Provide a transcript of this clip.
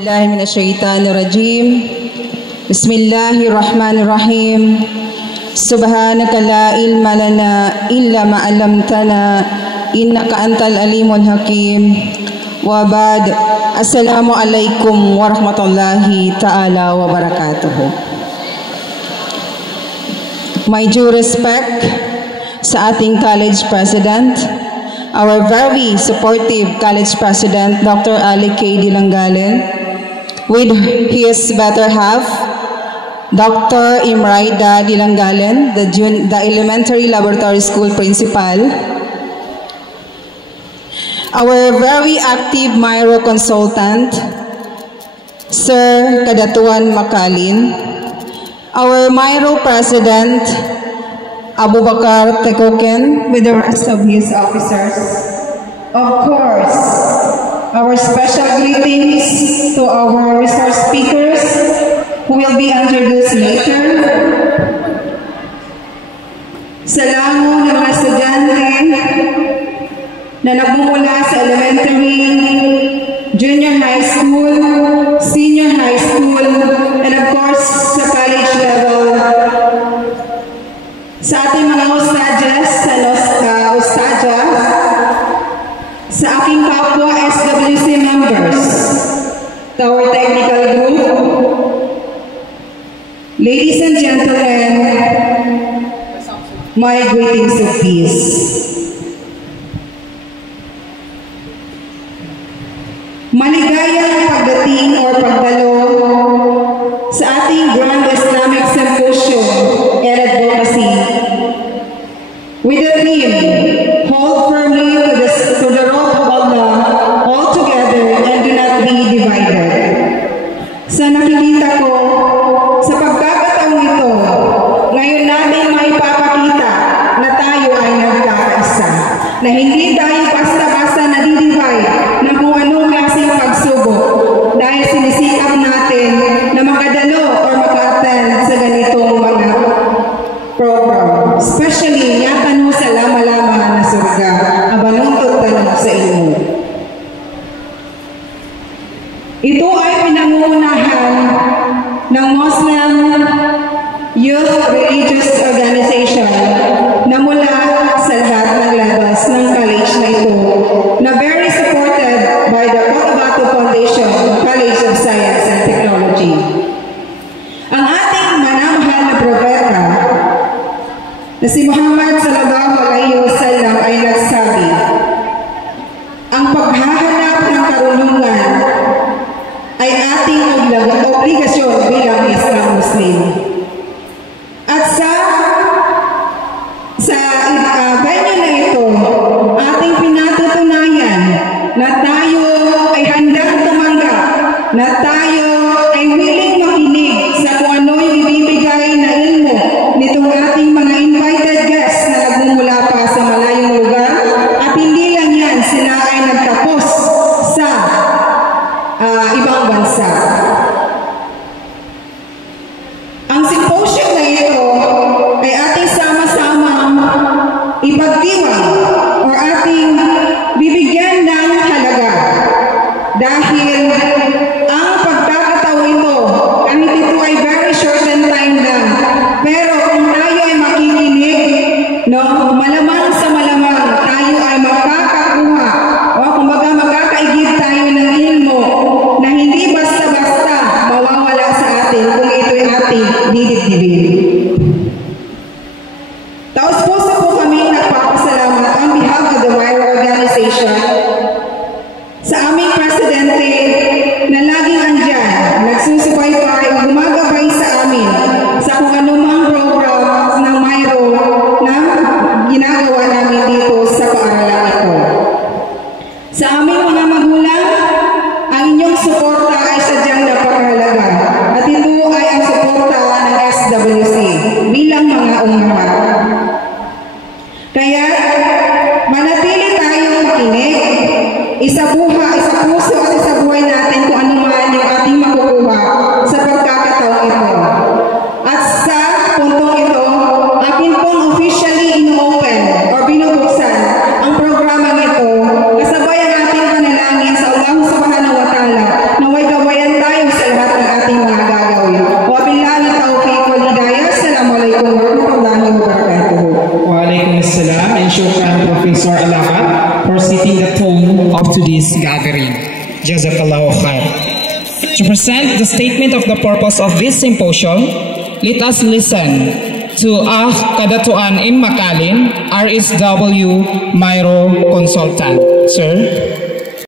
Minasyaitanirrajim. Bismillahirrahmanirrahim. Subhanaka la ilma lana illa ma 'allamtana innaka antal alimul hakim. Wa ba'd. Assalamu alaikum warahmatullahi ta'ala wabarakatuh. My due respect sa ating college president, our very supportive college president, Dr. Ali K. Dilangalen, with his better half, Dr. Imraida Dilangalen, the elementary laboratory school principal, our very active Myro consultant, Sir Kadatuan Makalin, our Myro president, Abubakar Tekoken, with the rest of his officers. Of course, our special greetings to our resource speakers who will be introduced later. Salamu ng mga estudyante na nagmumula sa elementary, junior high school, senior high school, and of course sa college level. Sa ating mga ustadyas, ustadya, sa aking kapwa SWC members, to our technical group, ladies and gentlemen, my greetings of peace. Maligayang pagdating or pagdalo sa ating Grand Islamic Symposium and Advocacy with the theme, hold firmly to the rope of Allah all together and do not be divided. Sa nakikita ko, sa pagkakataong ito, ngayon natin maipapakita na tayo ay nagkakaisa, na hindi tayo basta-basta nadidivide na kung anong klaseng pagsubok dahil sinisikap natin na makadalo or maka-attend sa ganitong mga program. Especially, yatan mo sa lama-lama na surga, abanuntot tanong sa inyo. Ito ay pinangungunahan ng Muslim Youth Religious Organization na mula sa lahat ng labas ng college na ito, na very supported by the Cotabato Foundation College of Science and Technology. Ang ating manamahal na propeta na si Muhammad sallallahu alaihi wasallam ay nagsabi, ang paghahanap ng karunungan ay ating obligasyon bilang isang Muslim. At sa venue na ito, ating pinatutunayan na tayo ay handang tumanggap, na tayo ay willing makinig sa kung ano yung ibibigay na ilmo nitong ating mga invited guests na nagmumula pa sa malayong lugar. At hindi lang yan, sila ay nagtapos sa ibang bansa. Ang symposium na ito ay ating sama-samang ipagdiwang o ating bibigyan ng halaga dahil ang pagkakataon ito, kahit ito ay very short in time lang, pero kung tayo ay makikinig, no, malamang sa malamang tayo ay makakakuha o kumbaga makakaigib tayo ng ilmo na hindi basta-basta shukran, Professor Alabat, for setting the tone of today's gathering. Jazakallahu khair. To present the statement of the purpose of this symposium, let us listen to Kadatuan M. Macalin, RSW Myro Consultant. Sir.